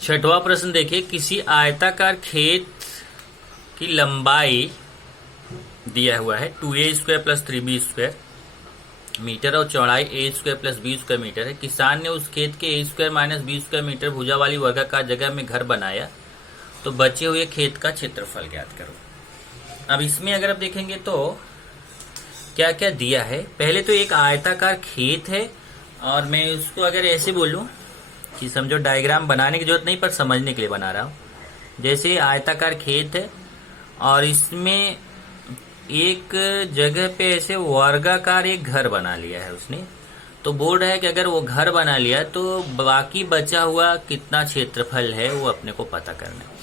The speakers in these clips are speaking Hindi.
छठवां प्रश्न देखिए, किसी आयताकार खेत की लंबाई दिया हुआ है 2a² + 3b² मीटर और चौड़ाई a² + b² मीटर है। किसान ने उस खेत के a² - b² मीटर भुजा वाली वर्गाकार जगह में घर बनाया, तो बचे हुए खेत का क्षेत्रफल ज्ञात करो। अब इसमें अगर आप देखेंगे तो क्या क्या दिया है। पहले तो एक आयताकार खेत है, और मैं उसको अगर ऐसे बोलूं कि समझो, डायग्राम बनाने की जरूरत नहीं पर समझने के लिए बना रहा हूं। जैसे आयताकार खेत है और इसमें एक जगह पे ऐसे वर्गाकार एक घर बना लिया है उसने, तो बोल रहा है कि अगर वो घर बना लिया तो बाकी बचा हुआ कितना क्षेत्रफल है वो अपने को पता करना है।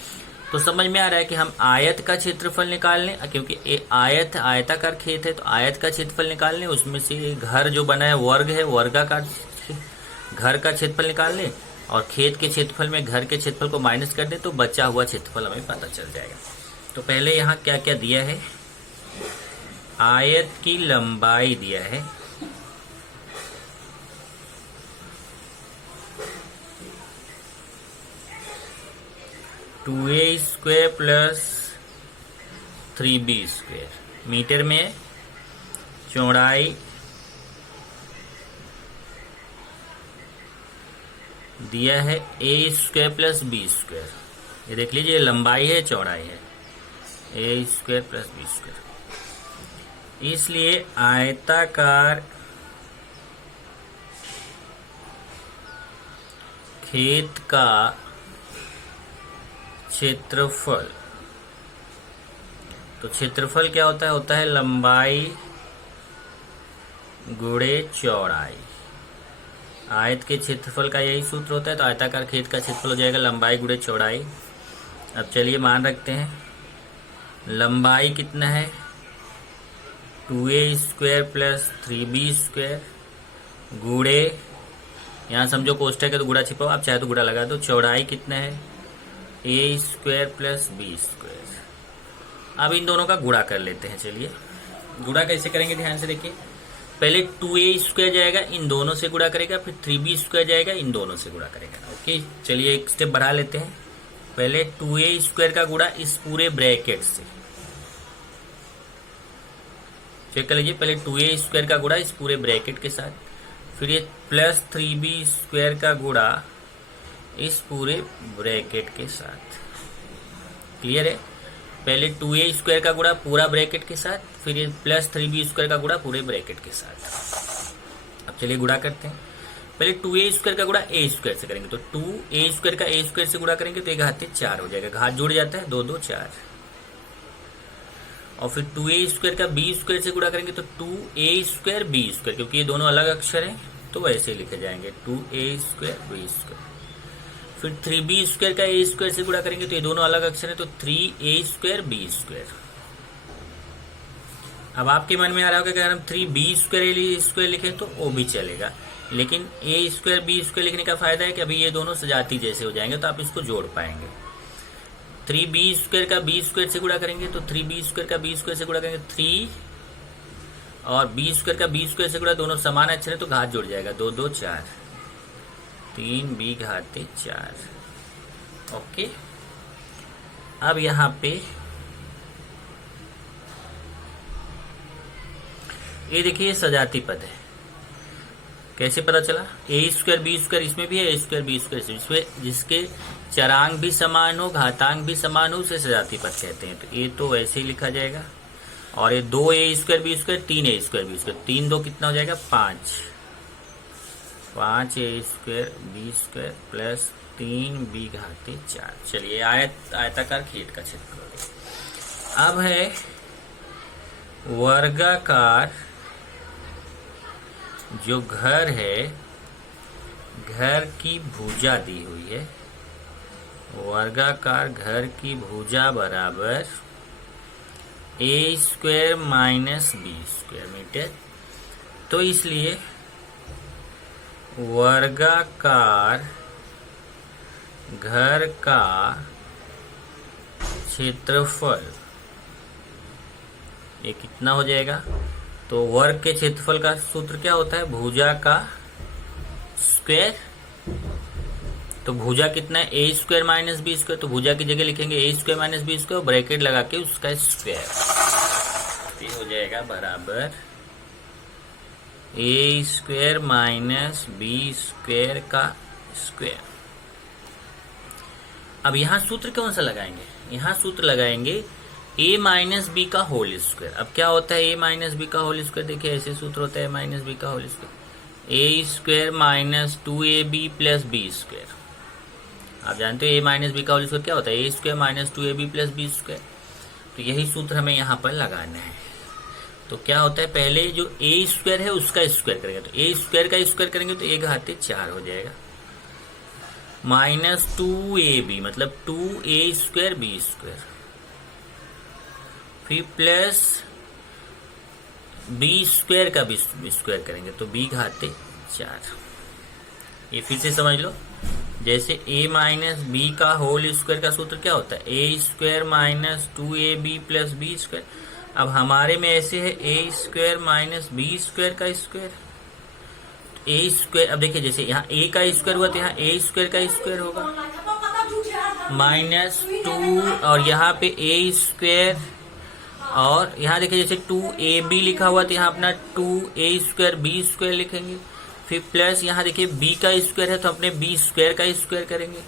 तो समझ में आ रहा है कि हम आयत का क्षेत्रफल निकाल लें, क्योंकि आयताकार खेत है तो आयत का क्षेत्रफल निकाल लें, उसमें से घर जो बना है वर्ग है, वर्गाकार घर का क्षेत्रफल निकाल लें, और खेत के क्षेत्रफल में घर के क्षेत्रफल को माइनस कर दें तो बचा हुआ क्षेत्रफल हमें पता चल जाएगा। तो पहले यहाँ क्या क्या दिया है, आयत की लंबाई दिया है, two a square plus 3b² metre में, चौड़ाई दिया है a² + b²। ये देख लीजिए, लंबाई है चौड़ाई है, a² + b²। इसलिए आयताकार खेत का क्षेत्रफल, तो क्षेत्रफल क्या होता है लंबाई गुणे चौड़ाई। आयत के क्षेत्रफल का यही सूत्र होता है, तो आयताकार खेत का क्षेत्रफल हो जाएगा लंबाई गुणे चौड़ाई। अब चलिए मान रखते हैं, लंबाई कितना है 2a² + 3b² गुणे, यहाँ समझो कोष्ठक है तो गुणा छिपाओ, आप चाहे तो गुणा लगा दो। चौड़ाई कितना है a² + b²। अब इन दोनों का गुणा कर लेते हैं। चलिए गुणा कैसे करेंगे, ध्यान से देखिए। पहले 2a² जाएगा, इन दोनों से गुणा करेगा, फिर 3b² जाएगा, इन दोनों से गुणा करेगा। ओके, चलिए एक स्टेप बढ़ा लेते हैं। पहले 2a² का गुणा इस पूरे ब्रैकेट से, चेक कर लीजिए। पहले 2a² का गुणा इस पूरे ब्रैकेट के साथ, फिर ये प्लस 3b² का गुणा इस पूरे ब्रैकेट के साथ। क्लियर है? पहले 2a² का गुणा पूरा ब्रैकेट के साथ, फिर ये प्लस 3b² का गुणा पूरे ब्रैकेट के साथ। अब चलिए गुणा करते हैं। पहले 2a² का गुणा a² से करेंगे, तो 2a² का a² से गुणा करेंगे तो एक घाते 4 हो जाएगा, घात जुड़ जाता है, 2 2 4। और फिर 2a² का b² से गुणा करेंगे तो 2a² b², क्योंकि ये दोनों अलग अक्षर हैं तो वैसे लिखे जाएंगे 2a² b²। फिर 3b² का a² से गुणा करेंगे तो ये दोनों अलग अक्षर हैं तो 3a² b²। अब आपके मन में आ रहा होगा कि अगर हम 3b² लिखें तो वो भी चलेगा, लेकिन a² b² लिखने का फायदा है कि अभी ये दोनों सजाती जैसे हो जाएंगे तो आप इसको जोड़ पाएंगे। 3b² का b² से गुणा करेंगे तो 3b² का b² से गुणा करेंगे 3, और b² का b² से गुणा, दोनों समान अक्षर है तो घात जुड़ जाएगा, 2 2 4, 3b घाते 4। ओके, अब यहां पे ये देखिए सजाती पद है, कैसे पता चला, a² b², इसमें भी है a² b², इसमें जिसके चरांक भी समान हो, घातांक भी समान हो, उसे सजाती पद कहते हैं। तो ये तो वैसे ही लिखा जाएगा। और ये 2a² b², 3a² b², 3 2 कितना हो जाएगा 5, 5a² b² प्लस 3b घाते 4। चलिए आयताकार खेत का क्षेत्रफल। अब है वर्गाकार जो घर है, घर की भुजा दी हुई है, वर्गाकार घर की भुजा बराबर a² - b² मीटर। तो इसलिए वर्गाकार घर का क्षेत्रफल ये कितना हो जाएगा, तो वर्ग के क्षेत्रफल का सूत्र क्या होता है, भुजा का स्क्वायर तो भुजा कितना है A square minus B square, तो भुजा की जगह लिखेंगे A square minus B square, bracket लगा के उसका स्क्वायर, ये हो जाएगा बराबर A square minus B square का स्क्वायर। अब यहां सूत्र कौन सा लगाएंगे, यहां सूत्र लगाएंगे a माइनस बी का होल स्क्वायर। अब क्या होता है a माइनस बी का होल स्क्वायर, देखिए ऐसे सूत्र होता है माइनस बी का whole square, A square minus 2ab plus B square. आप जानते हो a माइनस बी का होल स्क्वायर क्या होता है, A square minus 2ab plus B square. तो यही सूत्र हमें यहाँ पर लगाना है। तो क्या होता है, पहले जो ए स्क्वायर है उसका स्क्वायर करेंगे, तो ए स्क्वायर का स्क्वायर करेंगे तो 1/4 हो जाएगा, माइनस 2ab मतलब 2a स्क्वायर बी स्क्वायर, फिर प्लस बी स्क्वायर का भी स्क्वायर करेंगे तो 2/4। ये फिर से समझ लो, जैसे a माइनस बी का होल स्क्वायर का सूत्र क्या होता है, A square minus 2ab plus B square. अब हमारे में ऐसे है A square minus B square का स्क्वायर, ए स्क्वायर, अब देखिए जैसे यहाँ a का स्क्वायर हुआ तो यहाँ ए स्क्वायर का स्क्वायर होगा माइनस 2, और यहाँ पे ए स्क्वायर, और यहाँ देखिए जैसे 2ab लिखा हुआ तो यहाँ अपना 2a स्क्वायर बी स्क्वायर लिखेंगे, फिर प्लस यहाँ देखिए b का स्क्वायर है तो अपने b स्क्वायर का स्क्वायर करेंगे,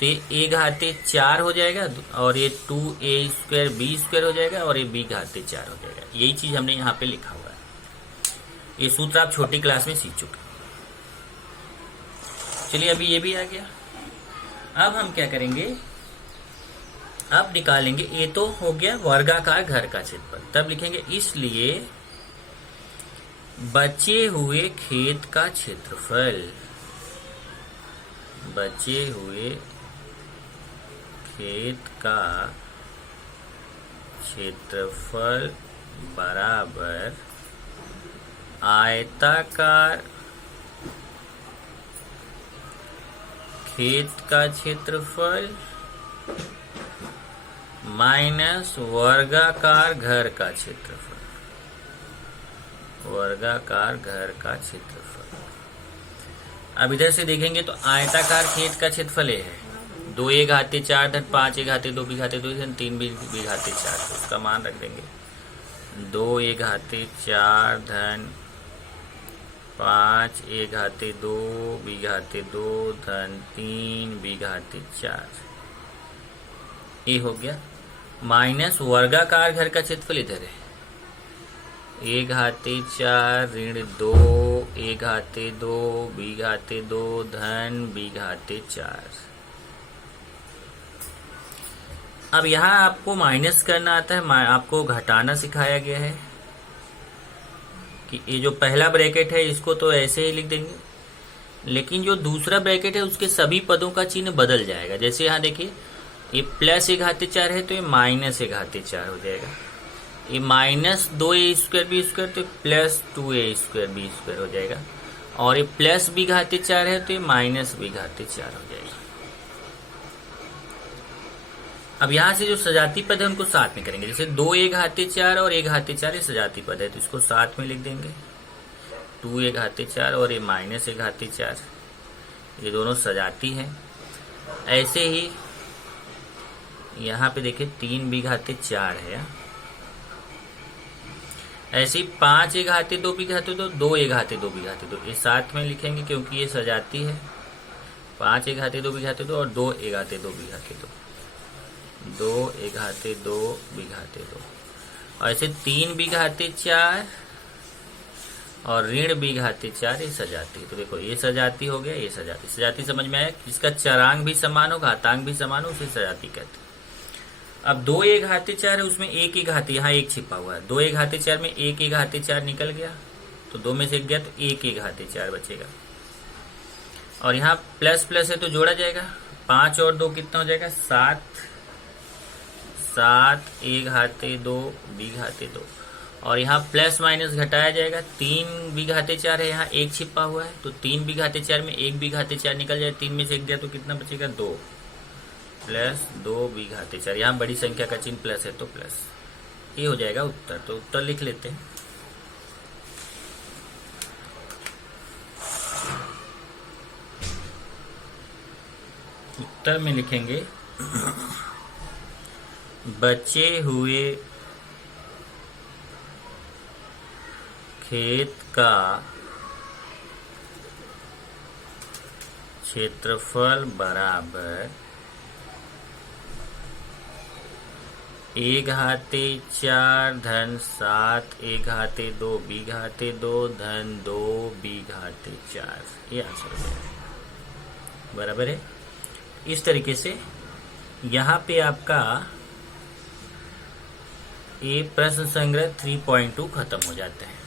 तो ये 1/4 हो जाएगा, और ये 2a स्क्वायर बी स्क्वायर हो जाएगा, और ये 2/4 हो जाएगा। यही चीज हमने यहाँ पे लिखा हुआ है। ये सूत्र आप छोटी क्लास में सीख चुके। चलिए अभी ये भी आ गया। अब हम क्या करेंगे, अब निकालेंगे, ये तो हो गया वर्गाकार घर का क्षेत्रफल, तब लिखेंगे इसलिए बचे हुए खेत का क्षेत्रफल, बचे हुए खेत का क्षेत्रफल बराबर आयताकार खेत का क्षेत्रफल माइनस वर्गाकार घर का क्षेत्रफल, वर्गाकार घर का क्षेत्रफल। अब इधर से देखेंगे तो आयताकार खेत का क्षेत्रफल है 2a⁴ धन 5a⁴ 2b⁴ 3 b⁴, तो उसका मान रख देंगे 2a⁴ धन 5a⁴ 2b⁴ धन 3b⁴। ये हो गया माइनस वर्गाकार घर का क्षेत्रफल इधर है a⁴ ऋण 2 a⁴ 2 b⁴ 2 धन b⁴। अब यहाँ आपको माइनस करना आता है, आपको घटाना सिखाया गया है कि ये जो पहला ब्रैकेट है इसको तो ऐसे ही लिख देंगे, लेकिन जो दूसरा ब्रैकेट है उसके सभी पदों का चिन्ह बदल जाएगा। जैसे यहाँ देखिए ये प्लस a⁴ है तो ये माइनस a⁴ हो जाएगा, ये minus 2a square B square तो plus 2a square B square हो जाएगा, और ये प्लस b⁴ है तो ये माइनस b⁴ हो जाएगा। अब यहाँ से जो सजाती पद है उनको साथ में करेंगे, जैसे 2a⁴ और a⁴ ये सजाती पद है तो इसको साथ में लिख देंगे, 2a⁴ और ये माइनस a⁴, ये दोनों सजाती हैं। ऐसे ही यहाँ पे देखिए 3b⁴ है, ऐसे ही 5a⁴ 2b⁴ 2a⁴ 2b⁴, ये साथ में लिखेंगे क्योंकि ये सजाती है, 5a⁴ 2b⁴ और 2a⁴ 2b⁴, 2a⁴ 2b⁴, और ऐसे 3b⁴ और ऋण b⁴ ये सजाती है। तो देखो ये सजाती हो गया, ये सजाती, सजाती समझ में आया, जिसका चरांक भी समान हो घातांक भी समान हो उसे सजाती कहते हैं। अब 2a⁴ है उसमें 1a⁴, यहाँ 1 छिपा हुआ है, 2a⁴ में 1a⁴ निकल गया तो 2 में से 1 गया तो 1a⁴ बचेगा, और यहाँ प्लस प्लस है तो जोड़ा जाएगा, 5 और 2 कितना हो जाएगा 7, 7a⁴ 2 b⁴ 2, और यहाँ प्लस माइनस घटाया जाएगा, 3b⁴ है, यहाँ 1 छिपा हुआ है तो 3b⁴ में 1b⁴ निकल जाए, 3 में से 1 गया तो कितना बचेगा 2, प्लस 2b⁴, यहाँ बड़ी संख्या का चिन्ह प्लस है तो प्लस, ये हो जाएगा उत्तर। तो उत्तर लिख लेते हैं, उत्तर में लिखेंगे बचे हुए खेत का क्षेत्रफल बराबर a घाते 4 धन 7 a घाते 2 b घाते 2 धन 2 b घाते 4। ये आंसर है, बराबर है। इस तरीके से यहाँ पे आपका ये प्रश्न संग्रह 3.2 खत्म हो जाता है।